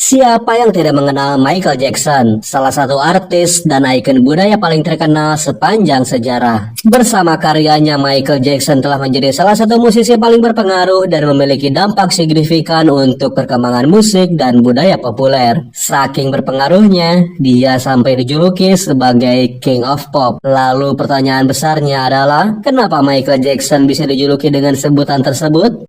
Siapa yang tidak mengenal Michael Jackson, salah satu artis dan ikon budaya paling terkenal sepanjang sejarah. Bersama karyanya, Michael Jackson telah menjadi salah satu musisi paling berpengaruh dan memiliki dampak signifikan untuk perkembangan musik dan budaya populer. Saking berpengaruhnya, dia sampai dijuluki sebagai King of Pop. Lalu pertanyaan besarnya adalah, kenapa Michael Jackson bisa dijuluki dengan sebutan tersebut?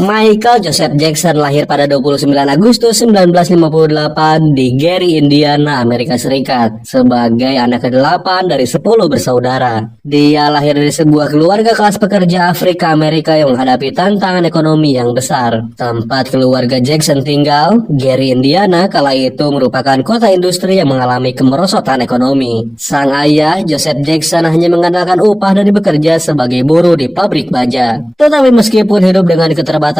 Michael Joseph Jackson lahir pada 29 Agustus 1958 di Gary, Indiana, Amerika Serikat, sebagai anak ke-8 dari 10 bersaudara. Dia lahir dari sebuah keluarga kelas pekerja Afrika Amerika yang menghadapi tantangan ekonomi yang besar. Tempat keluarga Jackson tinggal, Gary, Indiana, kala itu merupakan kota industri yang mengalami kemerosotan ekonomi. Sang ayah, Joseph Jackson, hanya mengandalkan upah dari bekerja sebagai buruh di pabrik baja. Tetapi meskipun hidup dengan keterbatasan,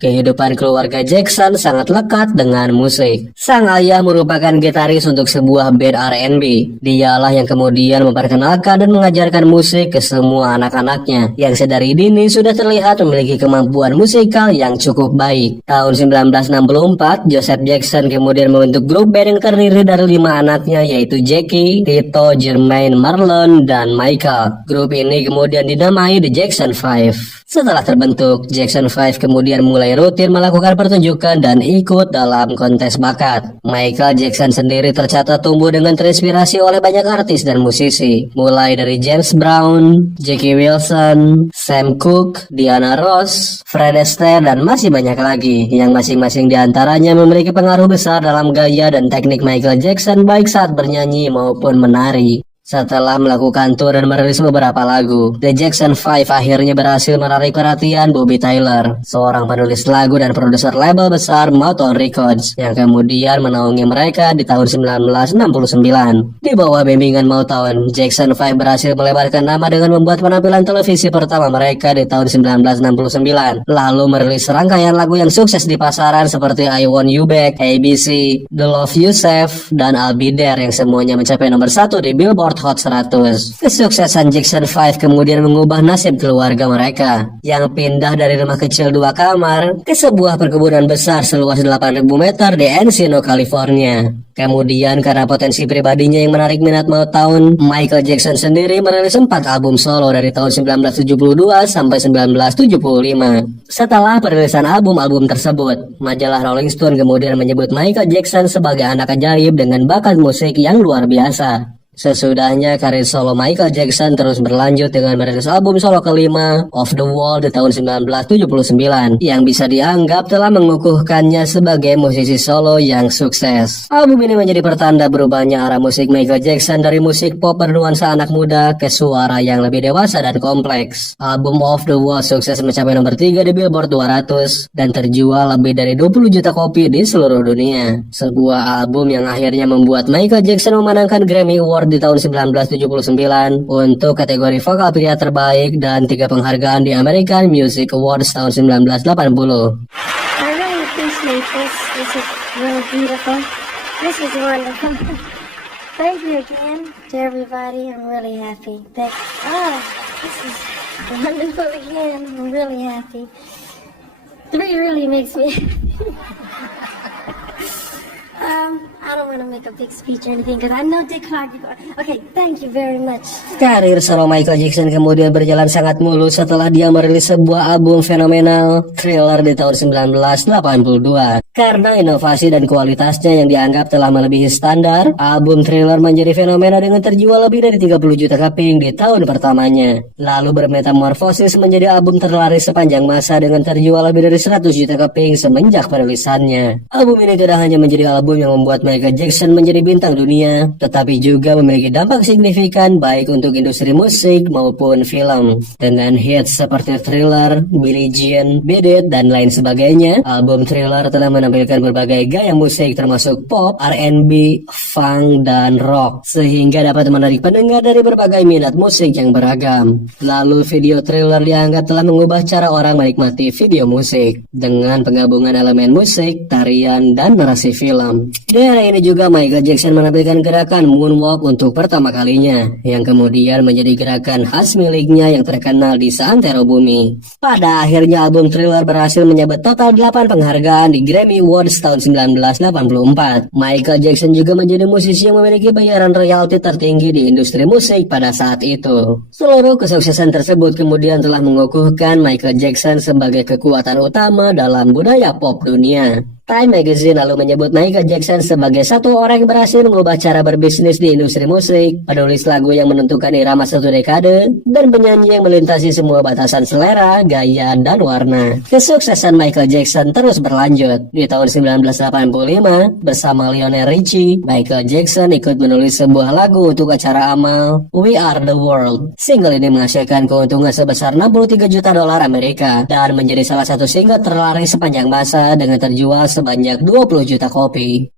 kehidupan keluarga Jackson sangat lekat dengan musik. Sang ayah merupakan gitaris untuk sebuah band R&B. Dialah yang kemudian memperkenalkan dan mengajarkan musik ke semua anak-anaknya, yang sedari dini sudah terlihat memiliki kemampuan musikal yang cukup baik. Tahun 1964, Joseph Jackson kemudian membentuk grup band yang terdiri dari 5 anaknya, yaitu Jackie, Tito, Jermaine, Marlon, dan Michael. Grup ini kemudian dinamai The Jackson 5. Setelah terbentuk, Jackson 5 kemudian mulai rutin melakukan pertunjukan dan ikut dalam kontes bakat. Michael Jackson sendiri tercatat tumbuh dengan terinspirasi oleh banyak artis dan musisi, mulai dari James Brown, Jackie Wilson, Sam Cooke, Diana Ross, Fred Astaire, dan masih banyak lagi, yang masing-masing diantaranya memiliki pengaruh besar dalam gaya dan teknik Michael Jackson baik saat bernyanyi maupun menari. Setelah melakukan tour dan merilis beberapa lagu, The Jackson 5 akhirnya berhasil menarik perhatian Bobby Tyler, seorang penulis lagu dan produser label besar Motown Records, yang kemudian menaungi mereka di tahun 1969. Di bawah bimbingan Motown, Jackson 5 berhasil melebarkan nama dengan membuat penampilan televisi pertama mereka di tahun 1969, lalu merilis rangkaian lagu yang sukses di pasaran seperti I Want You Back, ABC, The Love You Save, dan I'll Be There, yang semuanya mencapai nomor 1 di Billboard Hot 100. Kesuksesan Jackson 5 kemudian mengubah nasib keluarga mereka, yang pindah dari rumah kecil 2 kamar ke sebuah perkebunan besar seluas 8.000 meter di Encino, California. Kemudian karena potensi pribadinya yang menarik minat Motown, Michael Jackson sendiri merilis 4 album solo dari tahun 1972 sampai 1975. Setelah perilisan album-album tersebut, majalah Rolling Stone kemudian menyebut Michael Jackson sebagai anak ajaib dengan bakat musik yang luar biasa. Sesudahnya, karir solo Michael Jackson terus berlanjut dengan merilis album solo kelima, Off the Wall, di tahun 1979, yang bisa dianggap telah mengukuhkannya sebagai musisi solo yang sukses. Album ini menjadi pertanda berubahnya arah musik Michael Jackson dari musik pop bernuansa anak muda ke suara yang lebih dewasa dan kompleks. Album Off the Wall sukses mencapai nomor 3 di Billboard 200 dan terjual lebih dari 20 juta kopi di seluruh dunia. Sebuah album yang akhirnya membuat Michael Jackson memenangkan Grammy Award di tahun 1979 untuk kategori vokal pria terbaik dan 3 penghargaan di American Music Awards tahun 1980. I really appreciate this. This is really beautiful. This is wonderful. Thank you again to everybody. I'm really happy. This is wonderful again. I'm really happy. 3 really makes me I don't want to make a big speech or anything because I know Dick Clark. Okay, thank you very much. Karir solo Michael Jackson kemudian berjalan sangat mulus setelah dia merilis sebuah album fenomenal, Thriller, di tahun 1982. Karena inovasi dan kualitasnya yang dianggap telah melebihi standar, album Thriller menjadi fenomena dengan terjual lebih dari 30 juta keping di tahun pertamanya. Lalu bermetamorfosis menjadi album terlaris sepanjang masa dengan terjual lebih dari 100 juta keping semenjak perilisannya. Album ini tidak hanya menjadi album yang membuat Michael Jackson menjadi bintang dunia, tetapi juga memiliki dampak signifikan baik untuk industri musik maupun film. Dengan hits seperti Thriller, Billie Jean, Beat It, dan lain sebagainya, album Thriller telah menampilkan berbagai gaya musik termasuk pop, R&B, funk, dan rock, sehingga dapat menarik pendengar dari berbagai minat musik yang beragam. Lalu video Thriller dianggap telah mengubah cara orang menikmati video musik, dengan penggabungan elemen musik, tarian, dan narasi film. Dari ini juga Michael Jackson menampilkan gerakan moonwalk untuk pertama kalinya, yang kemudian menjadi gerakan khas miliknya yang terkenal di seantero bumi. Pada akhirnya album Thriller berhasil menyabet total 8 penghargaan di Grammy Awards tahun 1984. Michael Jackson juga menjadi musisi yang memiliki bayaran royalti tertinggi di industri musik pada saat itu. Seluruh kesuksesan tersebut kemudian telah mengukuhkan Michael Jackson sebagai kekuatan utama dalam budaya pop dunia. Time Magazine lalu menyebut Michael Jackson sebagai satu orang yang berhasil mengubah cara berbisnis di industri musik, penulis lagu yang menentukan irama satu dekade, dan penyanyi yang melintasi semua batasan selera, gaya, dan warna. Kesuksesan Michael Jackson terus berlanjut. Di tahun 1985, bersama Lionel Richie, Michael Jackson ikut menulis sebuah lagu untuk acara amal, We Are The World. Single ini menghasilkan keuntungan sebesar 63 juta dolar Amerika, dan menjadi salah satu single terlaris sepanjang masa dengan terjual sebanyak 20 juta kopi.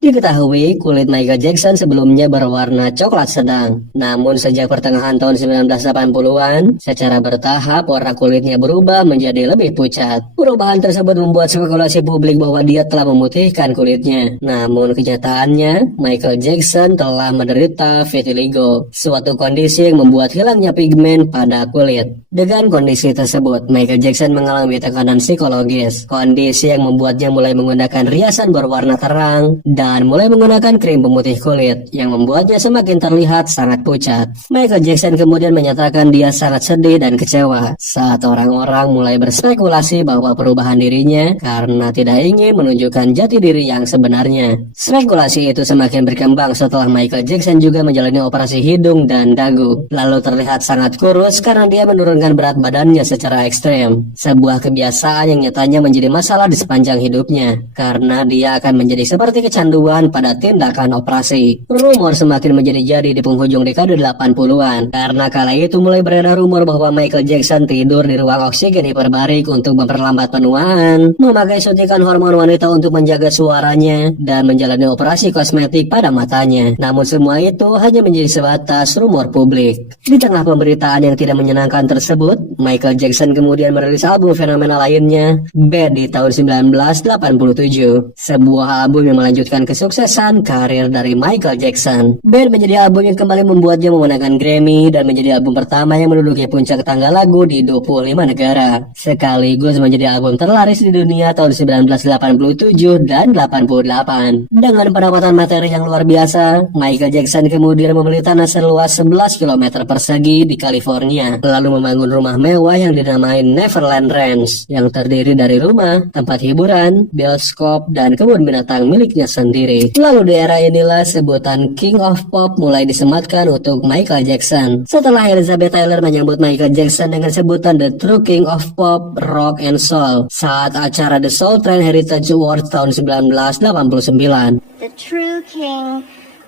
Diketahui kulit Michael Jackson sebelumnya berwarna coklat sedang. Namun sejak pertengahan tahun 1980-an, secara bertahap warna kulitnya berubah menjadi lebih pucat. Perubahan tersebut membuat spekulasi publik bahwa dia telah memutihkan kulitnya. Namun kenyataannya, Michael Jackson telah menderita vitiligo, suatu kondisi yang membuat hilangnya pigmen pada kulit. Dengan kondisi tersebut, Michael Jackson mengalami tekanan psikologis, kondisi yang membuatnya mulai menggunakan riasan berwarna terang dan mulai menggunakan krim pemutih kulit yang membuatnya semakin terlihat sangat pucat. Michael Jackson kemudian menyatakan dia sangat sedih dan kecewa saat orang-orang mulai berspekulasi bahwa perubahan dirinya karena tidak ingin menunjukkan jati diri yang sebenarnya. Spekulasi itu semakin berkembang setelah Michael Jackson juga menjalani operasi hidung dan dagu, lalu terlihat sangat kurus karena dia menurunkan berat badannya secara ekstrem. Sebuah kebiasaan yang nyatanya menjadi masalah di sepanjang hidupnya karena dia akan menjadi seperti kecanduan pada tindakan operasi. Rumor semakin menjadi-jadi di penghujung dekade 80-an karena kala itu mulai beredar rumor bahwa Michael Jackson tidur di ruang oksigen hiperbarik untuk memperlambat penuaan, memakai suntikan hormon wanita untuk menjaga suaranya, dan menjalani operasi kosmetik pada matanya. Namun semua itu hanya menjadi sebatas rumor publik. Di tengah pemberitaan yang tidak menyenangkan tersebut, Michael Jackson kemudian merilis album fenomenal lainnya, Bad, di tahun 1987. Sebuah album yang melanjutkan kesuksesan karir dari Michael Jackson. Bad menjadi album yang kembali membuatnya memenangkan Grammy dan menjadi album pertama yang menduduki puncak tangga lagu di 25 negara. Sekaligus menjadi album terlaris di dunia tahun 1987 dan 88. Dengan pendapatan materi yang luar biasa, Michael Jackson kemudian membeli tanah seluas 11 km persegi di California, lalu membangun rumah mewah yang dinamai Neverland Ranch, yang terdiri dari rumah, tempat hiburan, bioskop, dan kebun binatang miliknya sendiri. Lalu di era inilah sebutan King of Pop mulai disematkan untuk Michael Jackson. Setelah Elizabeth Taylor menyambut Michael Jackson dengan sebutan The True King of Pop, Rock and Soul saat acara The Soul Train Heritage Awards tahun 1989. The true king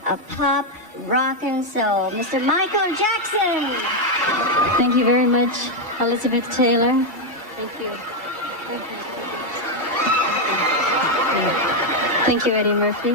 of pop, rock, and soul, Mr. Michael Jackson. Thank you very much, Elizabeth Taylor. Thank you. Thank you, Eddie Murphy.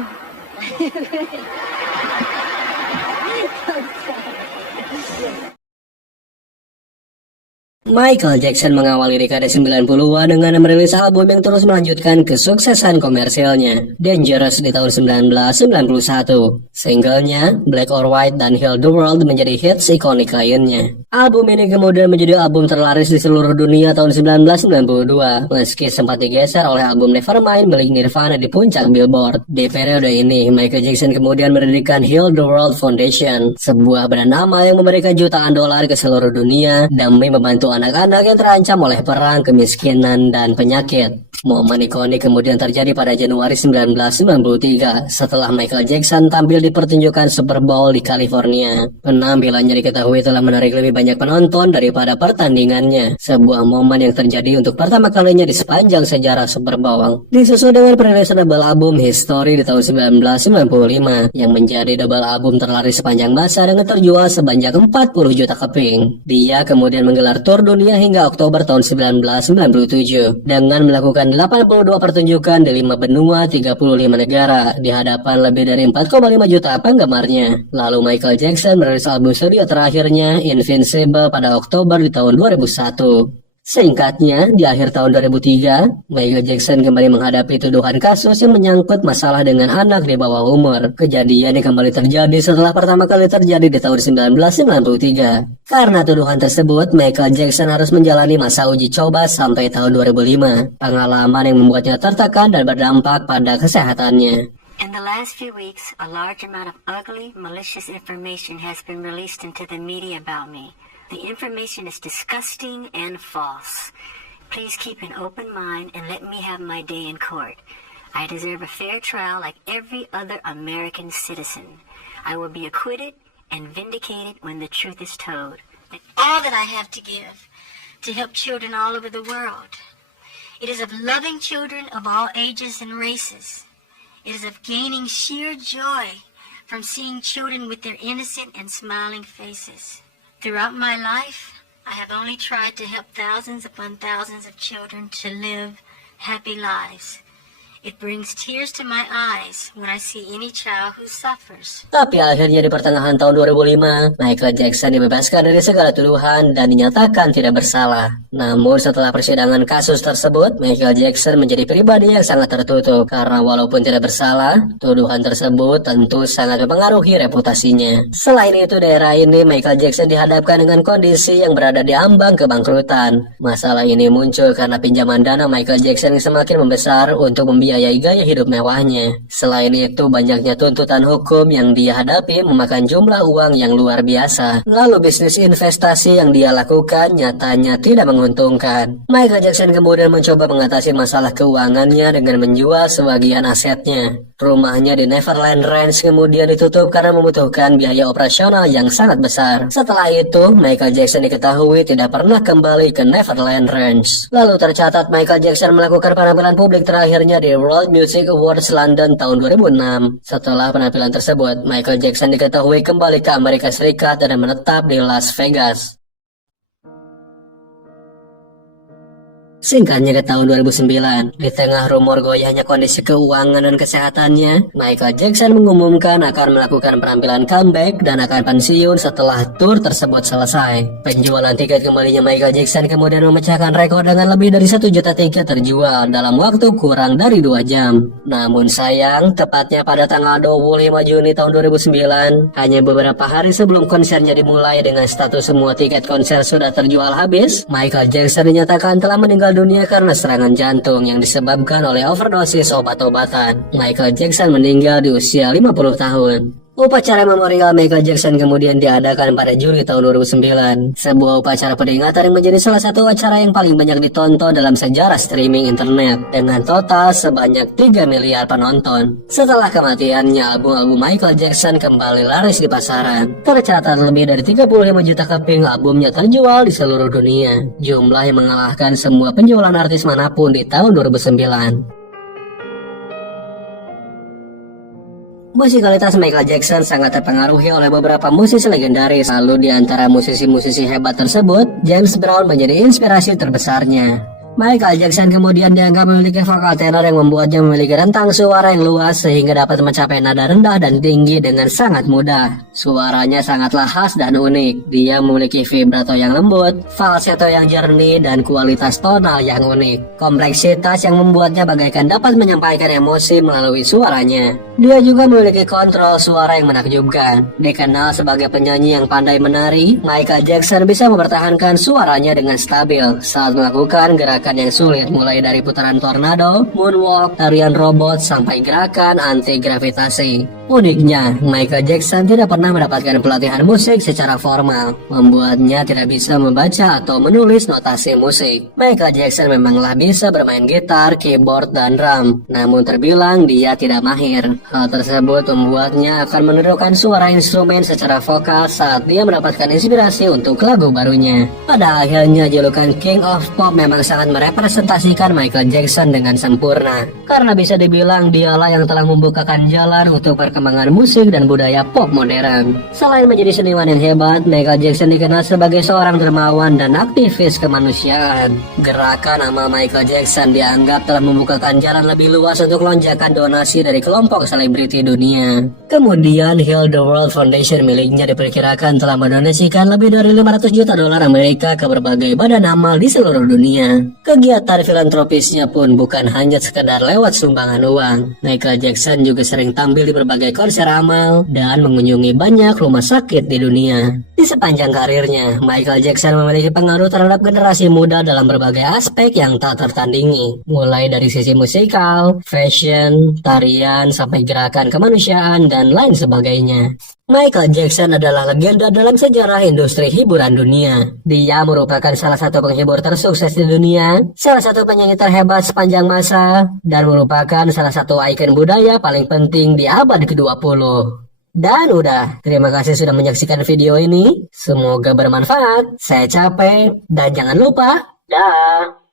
Michael Jackson mengawali dekade 90-an dengan merilis album yang terus melanjutkan kesuksesan komersilnya. Dangerous di tahun 1991. Singlenya, Black or White dan Heal the World menjadi hits ikonik lainnya. Album ini kemudian menjadi album terlaris di seluruh dunia tahun 1992, meski sempat digeser oleh album Nevermind milik Nirvana di puncak Billboard. Di periode ini, Michael Jackson kemudian mendirikan Heal the World Foundation, sebuah brand nama yang memberikan jutaan dolar ke seluruh dunia demi membantu anak-anak yang terancam oleh perang, kemiskinan, dan penyakit. Momen ikonik kemudian terjadi pada Januari 1993 setelah Michael Jackson tampil di pertunjukan Super Bowl di California. Penampilannya diketahui telah menarik lebih banyak penonton daripada pertandingannya, sebuah momen yang terjadi untuk pertama kalinya di sepanjang sejarah Super Bowl. Disusul dengan perilisan double album History di tahun 1995 yang menjadi double album terlaris sepanjang masa dengan terjual sebanyak 40 juta keping. Dia kemudian menggelar tur dunia hingga Oktober tahun 1997 dengan melakukan 82 pertunjukan di 5 benua 35 negara di hadapan lebih dari 4,5 juta penggemarnya. Lalu Michael Jackson merilis album studio terakhirnya Invincible pada Oktober di tahun 2001. Singkatnya, di akhir tahun 2003, Michael Jackson kembali menghadapi tuduhan kasus yang menyangkut masalah dengan anak di bawah umur. Kejadian ini kembali terjadi setelah pertama kali terjadi di tahun 1993. Karena tuduhan tersebut, Michael Jackson harus menjalani masa uji coba sampai tahun 2005. Pengalaman yang membuatnya tertekan dan berdampak pada kesehatannya. In the last few weeks, a large amount of ugly, malicious information has been released into the media about me. The information is disgusting and false. Please keep an open mind and let me have my day in court. I deserve a fair trial like every other American citizen. I will be acquitted and vindicated when the truth is told. And all that I have to give to help children all over the world. It is of loving children of all ages and races. It is of gaining sheer joy from seeing children with their innocent and smiling faces. Throughout my life, I have only tried to help thousands upon thousands of children to live happy lives. It brings tears to my eyes when I see any child who suffers. Tapi akhirnya di pertengahan tahun 2005, Michael Jackson dibebaskan dari segala tuduhan dan dinyatakan tidak bersalah. Namun setelah persidangan kasus tersebut, Michael Jackson menjadi pribadi yang sangat tertutup karena walaupun tidak bersalah, tuduhan tersebut tentu sangat mempengaruhi reputasinya. Selain itu, daerah ini Michael Jackson dihadapkan dengan kondisi yang berada di ambang kebangkrutan. Masalah ini muncul karena pinjaman dana Michael Jackson yang semakin membesar untuk membiayai gaya hidup mewahnya. Selain itu, banyaknya tuntutan hukum yang dia hadapi memakan jumlah uang yang luar biasa. Lalu bisnis investasi yang dia lakukan nyatanya tidak menguntungkan. Michael Jackson kemudian mencoba mengatasi masalah keuangannya dengan menjual sebagian asetnya. Rumahnya di Neverland Ranch kemudian ditutup karena membutuhkan biaya operasional yang sangat besar. Setelah itu, Michael Jackson diketahui tidak pernah kembali ke Neverland Ranch. Lalu tercatat Michael Jackson melakukan penampilan publik terakhirnya di World Music Awards London tahun 2006. Setelah penampilan tersebut, Michael Jackson diketahui kembali ke Amerika Serikat dan menetap di Las Vegas. Singkatnya ke tahun 2009, di tengah rumor goyahnya kondisi keuangan dan kesehatannya, Michael Jackson mengumumkan akan melakukan penampilan comeback dan akan pensiun setelah tur tersebut selesai. Penjualan tiket kembalinya Michael Jackson kemudian memecahkan rekor dengan lebih dari 1 juta tiket terjual dalam waktu kurang dari 2 jam. Namun sayang, tepatnya pada tanggal 25 Juni tahun 2009, hanya beberapa hari sebelum konsernya dimulai dengan status semua tiket konser sudah terjual habis, Michael Jackson dinyatakan telah meninggal dunia karena serangan jantung yang disebabkan oleh overdosis obat-obatan. Michael Jackson meninggal di usia 50 tahun. Upacara memorial Michael Jackson kemudian diadakan pada Juli tahun 2009. Sebuah upacara peringatan yang menjadi salah satu acara yang paling banyak ditonton dalam sejarah streaming internet dengan total sebanyak 3 miliar penonton. Setelah kematiannya, album-album Michael Jackson kembali laris di pasaran. Tercatat lebih dari 35 juta keping albumnya terjual di seluruh dunia. Jumlah yang mengalahkan semua penjualan artis manapun di tahun 2009. Musikalitas Michael Jackson sangat terpengaruhi oleh beberapa musisi legendaris. Lalu di antara musisi-musisi hebat tersebut, James Brown menjadi inspirasi terbesarnya. Michael Jackson kemudian dianggap memiliki vokal tenor yang membuatnya memiliki rentang suara yang luas sehingga dapat mencapai nada rendah dan tinggi dengan sangat mudah. Suaranya sangatlah khas dan unik. Dia memiliki vibrato yang lembut, falsetto yang jernih, dan kualitas tonal yang unik. Kompleksitas yang membuatnya bagaikan dapat menyampaikan emosi melalui suaranya. Dia juga memiliki kontrol suara yang menakjubkan. Dikenal sebagai penyanyi yang pandai menari, Michael Jackson bisa mempertahankan suaranya dengan stabil saat melakukan gerakan yang sulit, mulai dari putaran tornado, moonwalk, tarian robot, sampai gerakan anti-gravitasi. Uniknya, Michael Jackson tidak pernah mendapatkan pelatihan musik secara formal, membuatnya tidak bisa membaca atau menulis notasi musik. Michael Jackson memanglah bisa bermain gitar, keyboard, dan drum, namun terbilang dia tidak mahir. Hal tersebut membuatnya akan menirukan suara instrumen secara vokal saat dia mendapatkan inspirasi untuk lagu barunya. Pada akhirnya, julukan King of Pop memang sangat merepresentasikan Michael Jackson dengan sempurna, karena bisa dibilang dialah yang telah membukakan jalan untuk perkembangan perkembangan musik dan budaya pop modern. Selain menjadi seniman yang hebat, Michael Jackson dikenal sebagai seorang dermawan dan aktivis kemanusiaan. Gerakan nama Michael Jackson dianggap telah membukakan jalan lebih luas untuk lonjakan donasi dari kelompok selebriti dunia. Kemudian Heal the World Foundation miliknya diperkirakan telah mendonasikan lebih dari 500 juta dolar Amerika ke berbagai badan amal di seluruh dunia. Kegiatan filantropisnya pun bukan hanya sekedar lewat sumbangan uang. Michael Jackson juga sering tampil di berbagai konser amal dan mengunjungi banyak rumah sakit di dunia. Di sepanjang karirnya, Michael Jackson memiliki pengaruh terhadap generasi muda dalam berbagai aspek yang tak tertandingi, mulai dari sisi musikal, fashion, tarian, sampai gerakan kemanusiaan dan lain sebagainya. Michael Jackson adalah legenda dalam sejarah industri hiburan dunia. Dia merupakan salah satu penghibur tersukses di dunia, salah satu penyanyi terhebat sepanjang masa, dan merupakan salah satu ikon budaya paling penting di abad ke-20. Dan udah, terima kasih sudah menyaksikan video ini. Semoga bermanfaat. Saya capek, dan jangan lupa, dah.